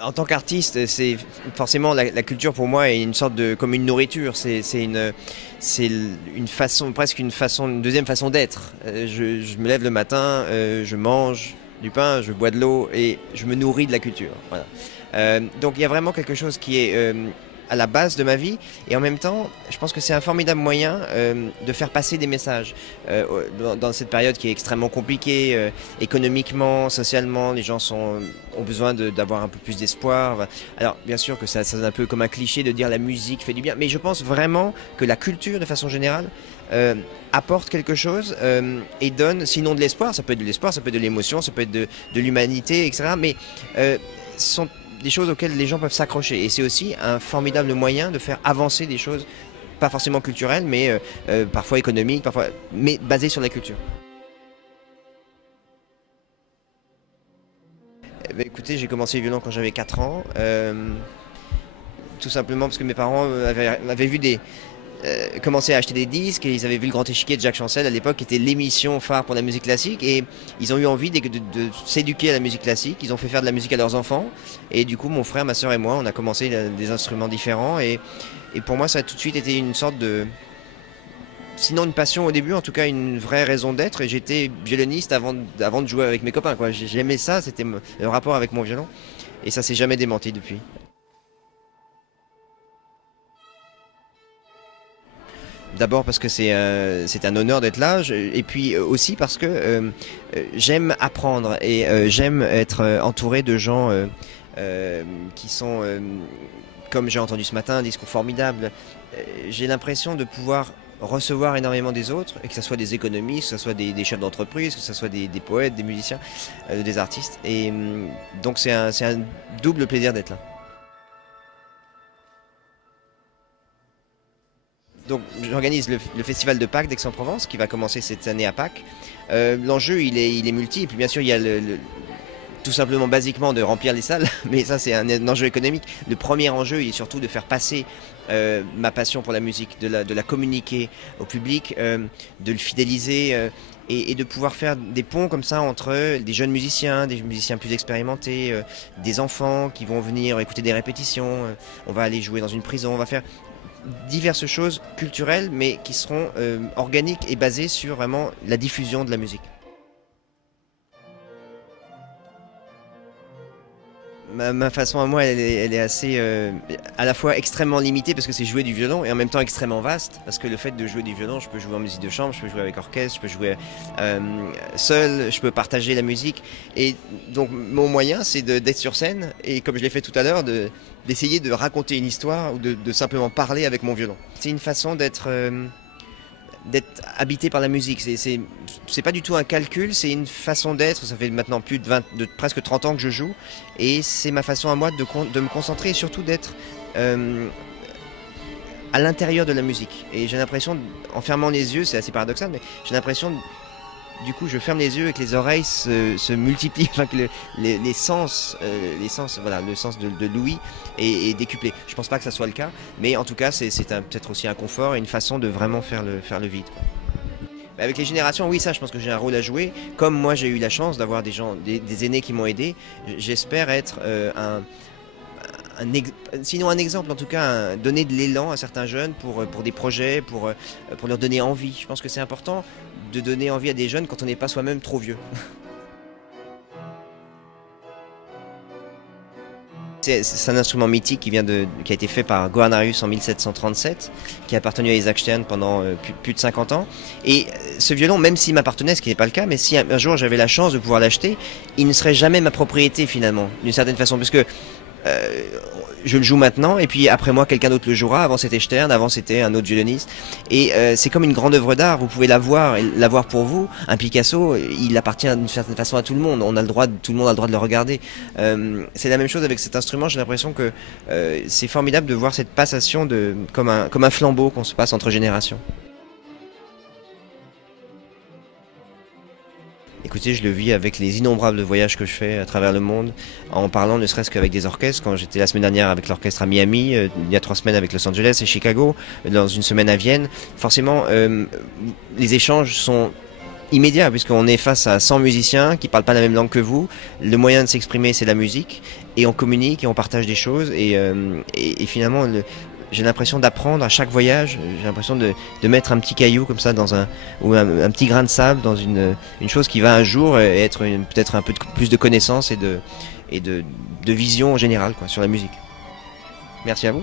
En tant qu'artiste, c'est forcément la culture pour moi est une sorte de comme une nourriture. C'est une façon, presque une façon, une deuxième façon d'être. Je me lève le matin, je mange du pain, je bois de l'eau et je me nourris de la culture. Voilà. Donc il y a vraiment quelque chose qui est à la base de ma vie et en même temps, je pense que c'est un formidable moyen de faire passer des messages dans cette période qui est extrêmement compliquée économiquement, socialement. Les gens ont besoin d'avoir un peu plus d'espoir. Alors bien sûr que ça sonne un peu comme un cliché de dire la musique fait du bien, mais je pense vraiment que la culture de façon générale apporte quelque chose et donne, sinon de l'espoir, ça peut être de l'espoir, ça peut être de l'émotion, ça peut être de l'humanité, etc. Mais sont des choses auxquelles les gens peuvent s'accrocher. Et c'est aussi un formidable moyen de faire avancer des choses, pas forcément culturelles, mais parfois économiques, parfois, mais basées sur la culture. Eh ben, écoutez, j'ai commencé le violon quand j'avais 4 ans, tout simplement parce que mes parents avaient vu commencé à acheter des disques et ils avaient vu le Grand Échiquier de Jacques Chancel à l'époque qui était l'émission phare pour la musique classique et ils ont eu envie de s'éduquer à la musique classique, ils ont fait faire de la musique à leurs enfants et du coup mon frère, ma soeur et moi on a commencé des instruments différents et pour moi ça a tout de suite été une sorte de, sinon une passion au début, en tout cas une vraie raison d'être et j'étais violoniste avant de jouer avec mes copains quoi. J'aimais ça, c'était le rapport avec mon violon et ça s'est jamais démenti depuis. D'abord parce que c'est un honneur d'être là, et puis aussi parce que j'aime apprendre et j'aime être entouré de gens qui sont, comme j'ai entendu ce matin, un discours formidable. J'ai l'impression de pouvoir recevoir énormément des autres, et que ce soit des économistes, que ce soit des chefs d'entreprise, que ce soit des poètes, des musiciens, des artistes. Et donc c'est un double plaisir d'être là. Donc j'organise le festival de Pâques d'Aix-en-Provence qui va commencer cette année à Pâques. L'enjeu il est multiple. Bien sûr il y a tout simplement basiquement de remplir les salles, mais ça c'est un enjeu économique. Le premier enjeu il est surtout de faire passer ma passion pour la musique, de la communiquer au public, de le fidéliser et de pouvoir faire des ponts comme ça entre des jeunes musiciens, des musiciens plus expérimentés, des enfants qui vont venir écouter des répétitions. On va aller jouer dans une prison, on va faire diverses choses culturelles mais qui seront organiques et basées sur vraiment la diffusion de la musique. Ma façon à moi, elle est assez, à la fois extrêmement limitée parce que c'est jouer du violon et en même temps extrêmement vaste parce que le fait de jouer du violon, je peux jouer en musique de chambre, je peux jouer avec orchestre, je peux jouer seul, je peux partager la musique et donc mon moyen c'est d'être sur scène et comme je l'ai fait tout à l'heure, d'essayer de raconter une histoire ou de simplement parler avec mon violon. C'est une façon d'être habité par la musique. C'est pas du tout un calcul, c'est une façon d'être. Ça fait maintenant plus de presque 30 ans que je joue. Et c'est ma façon à moi de me concentrer et surtout d'être à l'intérieur de la musique. Et j'ai l'impression, en fermant les yeux, c'est assez paradoxal, mais j'ai l'impression, du coup, je ferme les yeux et que les oreilles se multiplient, enfin que les sens, voilà, le sens de l'ouïe est décuplé. Je pense pas que ça soit le cas, mais en tout cas, c'est peut-être aussi un confort et une façon de vraiment faire le vide, quoi. Avec les générations, oui, ça, je pense que j'ai un rôle à jouer. Comme moi, j'ai eu la chance d'avoir des aînés qui m'ont aidé, j'espère être sinon un exemple, en tout cas, donner de l'élan à certains jeunes pour des projets, pour leur donner envie. Je pense que c'est important de donner envie à des jeunes quand on n'est pas soi-même trop vieux. C'est un instrument mythique qui a été fait par Guarnarius en 1737, qui a appartenu à Isaac Stern pendant plus de 50 ans. Et ce violon, même s'il m'appartenait, ce qui n'est pas le cas, mais si un jour j'avais la chance de pouvoir l'acheter, il ne serait jamais ma propriété finalement, d'une certaine façon, puisque je le joue maintenant et puis après moi quelqu'un d'autre le jouera. Avant c'était Stern, avant c'était un autre violoniste et c'est comme une grande œuvre d'art, vous pouvez l'avoir pour vous. Un Picasso, il appartient d'une certaine façon à tout le monde, tout le monde a le droit de le regarder. C'est la même chose avec cet instrument, j'ai l'impression que c'est formidable de voir cette passation comme un flambeau qu'on se passe entre générations. Écoutez, je le vis avec les innombrables voyages que je fais à travers le monde, en parlant ne serait-ce qu'avec des orchestres. Quand j'étais la semaine dernière avec l'orchestre à Miami, il y a 3 semaines avec Los Angeles et Chicago, dans une semaine à Vienne, forcément, les échanges sont immédiat, puisqu'on est face à 100 musiciens qui parlent pas la même langue que vous. Le moyen de s'exprimer, c'est la musique, et on communique et on partage des choses, et finalement, j'ai l'impression d'apprendre à chaque voyage. J'ai l'impression de mettre un petit caillou comme ça ou un petit grain de sable dans une chose qui va un jour être peut-être un peu plus de connaissances et de vision en général, quoi, sur la musique. Merci à vous.